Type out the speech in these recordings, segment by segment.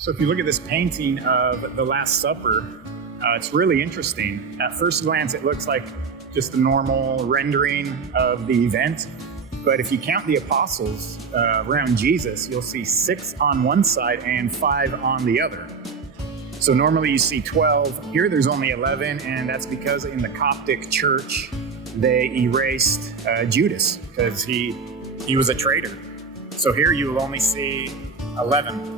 So if you look at this painting of the Last Supper, it's really interesting. At first glance, it looks like just a normal rendering of the event. But if you count the apostles around Jesus, you'll see 6 on one side and 5 on the other. So normally you see 12. Here there's only 11, and that's because in the Coptic church, they erased Judas because he was a traitor. So here you will only see 11.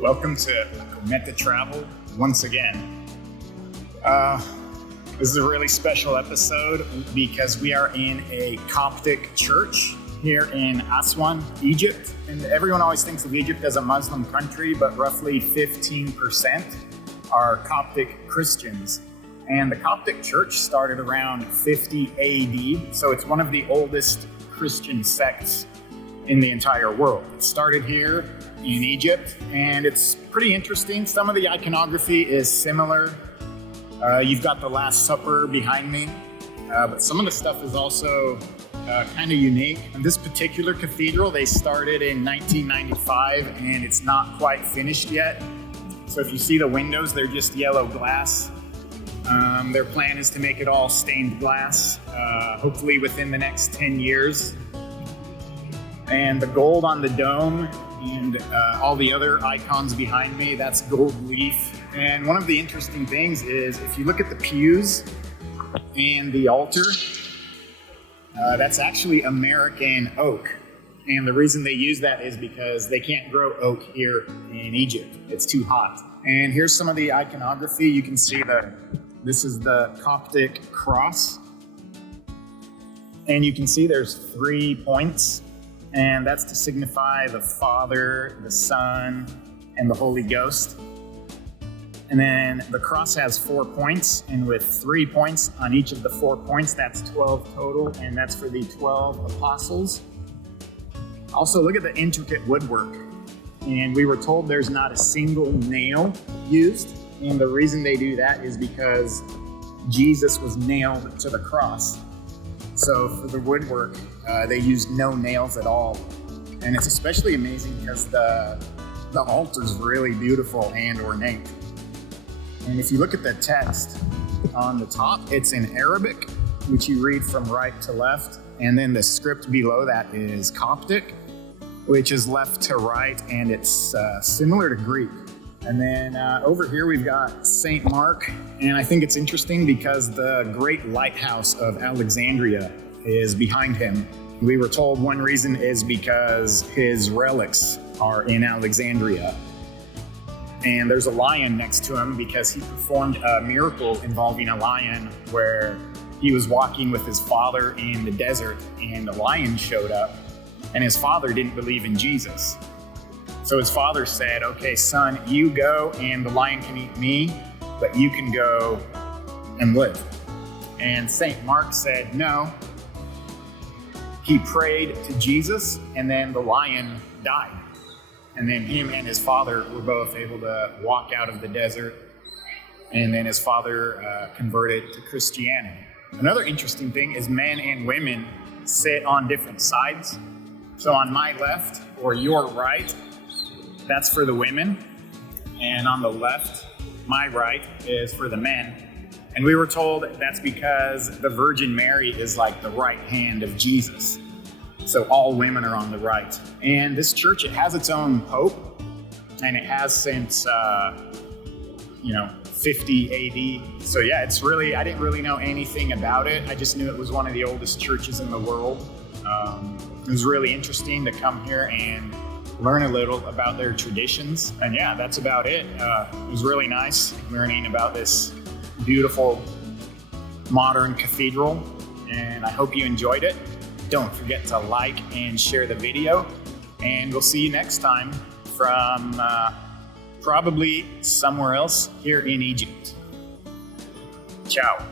Welcome to Cometa Travel once again. This is a really special episode because we are in a Coptic church here in Aswan, Egypt. And everyone always thinks of Egypt as a Muslim country, but roughly 15% are Coptic Christians. And the Coptic church started around 50 AD, so it's one of the oldest Christian sects in the entire world. It started here in Egypt, and it's pretty interesting. Some of the iconography is similar. You've got the Last Supper behind me, but some of the stuff is also kind of unique. And this particular cathedral, they started in 1995, and it's not quite finished yet. So if you see the windows, they're just yellow glass. Their plan is to make it all stained glass, hopefully within the next 10 years. And the gold on the dome and all the other icons behind me, that's gold leaf. And one of the interesting things is if you look at the pews and the altar, that's actually American oak. And the reason they use that is because they can't grow oak here in Egypt. It's too hot. And here's some of the iconography. You can see this is the Coptic cross. And you can see there's 3 points. And that's to signify the Father, the Son, and the Holy Ghost. And then the cross has 4 points, and with 3 points on each of the 4 points, that's 12 total, and that's for the 12 apostles. Also, look at the intricate woodwork. And we were told there's not a single nail used, and the reason they do that is because Jesus was nailed to the cross. So for the woodwork, they used no nails at all. And it's especially amazing because the altar's really beautiful and ornate. And if you look at the text on the top, it's in Arabic, which you read from right to left. And then the script below that is Coptic, which is left to right, and it's similar to Greek. And then over here we've got St. Mark, and I think it's interesting because the great lighthouse of Alexandria is behind him. We were told one reason is because his relics are in Alexandria. And there's a lion next to him because he performed a miracle involving a lion where he was walking with his father in the desert and a lion showed up, and his father didn't believe in Jesus. So his father said, okay, son, you go and the lion can eat me, but you can go and live. And St. Mark said, no. He prayed to Jesus, and then the lion died. And then him and his father were both able to walk out of the desert, and then his father converted to Christianity. Another interesting thing is men and women sit on different sides. So on my left, or your right, that's for the women, and on the left, my right, is for the men. And we were told that's because the Virgin Mary is like the right hand of Jesus. So all women are on the right. And this church, it has its own pope, and it has since, 50 AD. So yeah, I didn't really know anything about it. I just knew it was one of the oldest churches in the world. It was really interesting to come here and learn a little about their traditions. And yeah, that's about it. It was really nice learning about this beautiful modern cathedral, and I hope you enjoyed it. Don't forget to like and share the video, and we'll see you next time from probably somewhere else here in Egypt. Ciao.